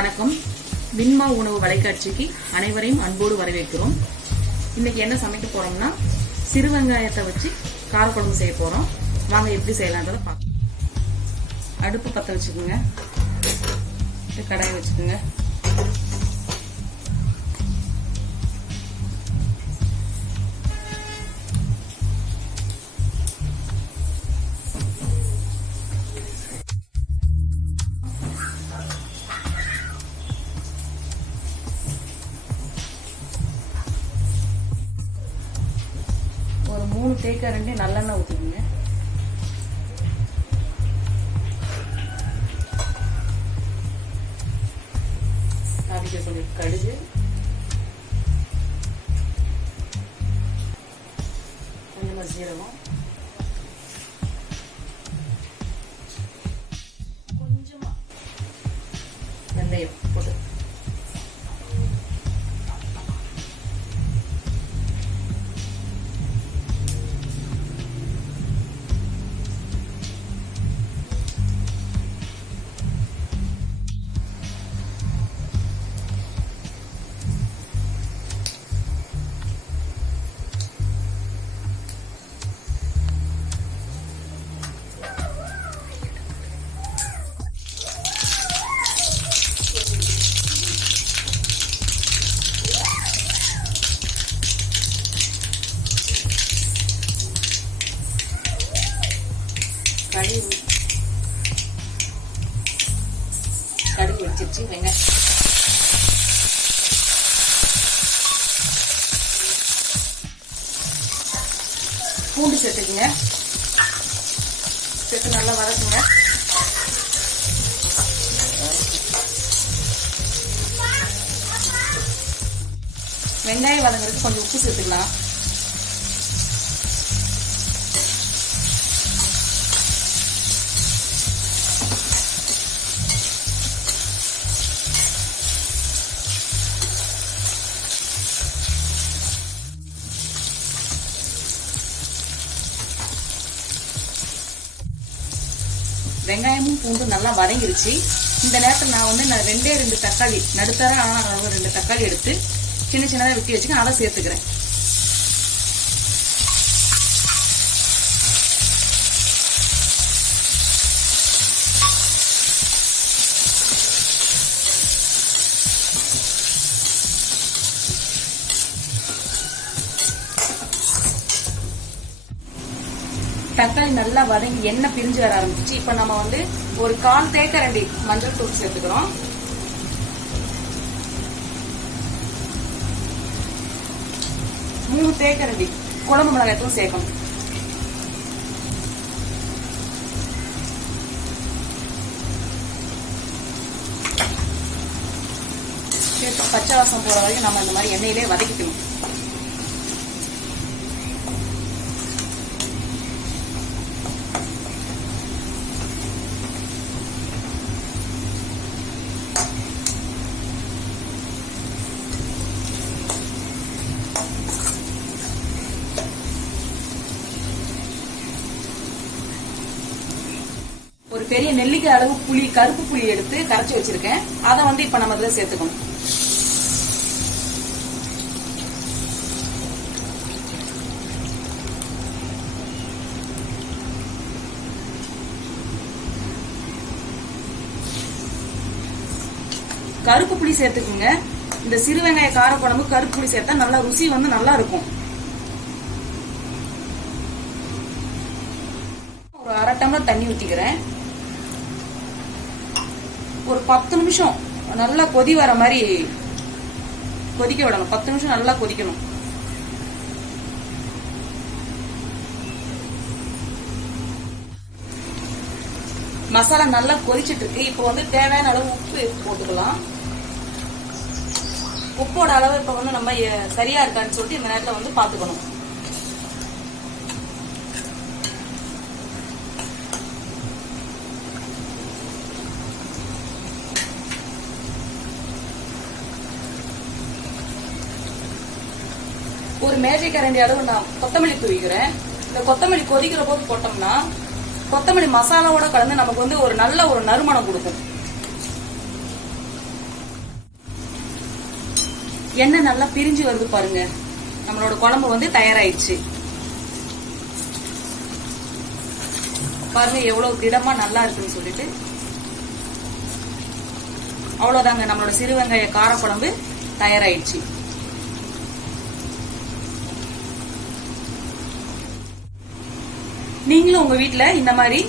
வணக்கம். வின்மா உணவு வலைக்காட்சிக்கு அனைவரையும் அன்போடு வரவேற்கிறோம். இன்னைக்கு என்ன சமைக்க போறோம்னா சிறு வெங்காயத்தை வச்சு காரக்குழம்பு செய்ய போறோம். வாங்க எப்படி செய்யலாம்ன்றத பார்க்கலாம். அடுப்பு பற்ற வச்சுக்கோங்க. கடாயை வச்சுக்கோங்க. ஒரு 3 தேக்கரண்டி நல்லெண்ணெய் ஊற்றிக்கோங்க. தாளிக்க சொல்லி கடுகு, கொஞ்சமா சீரகம், கொஞ்சமா வெந்தயம் போட்டு கடுகு வச்சிருச்சு. வெங்காயம் பூண்டு சேர்த்துக்குங்க. சேர்த்து நல்லா வதக்குங்க. வெங்காயம் வதங்குறதுக்கு கொஞ்சம் உப்பு சேர்த்துக்கலாம். வெங்காயமும் பூண்டு நல்லா வதங்கிருச்சு. இந்த நேரத்தில் நான் ரெண்டே 2 தக்காளி, நடுத்தர 2 தக்காளி எடுத்து சின்ன சின்னதாக வெட்டி வச்சுக்க, அதை சேர்த்துக்கிறேன். தக்காளி நல்லா வதங்கி எண்ணெய் பிரிஞ்சு வர ஆரம்பிச்சு. இப்ப நம்ம ஒரு 1/4 தேக்கரண்டி மஞ்சள் தூள் சேர்த்துக்கிறோம். மூணு தேக்கரண்டி குழம்பு மிளகாய் தூள் சேர்க்கணும். பச்சை வாசம் போற வரைக்கும் நம்ம இந்த மாதிரி எண்ணெயிலே வதக்கிக்கணும். ஒரு பெரிய நெல்லிக்காய் அளவு புளி, கருப்பு புளி எடுத்து கரைச்சி வச்சிருக்கேன். அதை இப்ப நம்ம இதுல சேர்த்துக்கணும். கருப்பு புளி சேர்த்துக்குங்க. இந்த சிறு வெங்காய காரக்குழம்பு கருப்பு புளி சேர்த்தா நல்லா ருசி நல்லா இருக்கும். ஒரு 1/2 டம்ளர் தண்ணி ஊத்திக்கிறேன். ஒரு 10 நிமிஷம் நல்லா கொதி வர மாதிரி கொதிக்க விடணும். 10 நிமிஷம் நல்லா கொதிக்கணும். மசாலா நல்லா கொதிச்சிட்டு இருக்கு. இப்போ தேவையான அளவு உப்பு போட்டுக்கலாம். உப்போட அளவு இப்ப நம்ம சரியா இருக்கான்னு சொல்லிட்டு இந்த நேரத்துல பாத்துக்கணும். ஒரு மேஜை கரண்டி அளவு நான் கொத்தமல்லி தூவிக்கிறேன். இந்த கொத்தமல்லி கொதிக்கிற போது போட்டோம்னா கொத்தமல்லி மசாலாவோட கலந்து நமக்கு ஒரு நல்ல ஒரு நறுமணம் கொடுக்கும். எண்ணெய் நல்லா பிரிஞ்சு வருது பாருங்க. நம்மளோட குழம்பு வந்து தயாராயிடுச்சு பாருங்க, எவ்வளவு திடமா நல்லா இருக்குன்னு சொல்லிட்டு. அவ்வளவுதாங்க, நம்மளோட சிறு வெங்காய காரக்குழம்பு தயாராயிடுச்சு. நீங்களும் உங்க வீட்டுல இந்த மாதிரி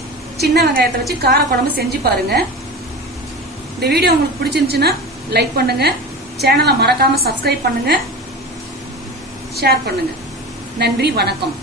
சின்ன வெங்காயத்தை வச்சு காரக்குழம்பு செஞ்சு பாருங்க. இந்த வீடியோ உங்களுக்கு பிடிச்சிருந்துச்சுன்னா லைக் பண்ணுங்க, சேனலை மறக்காம சப்ஸ்கிரைப் பண்ணுங்க, ஷேர் பண்ணுங்க. நன்றி, வணக்கம்.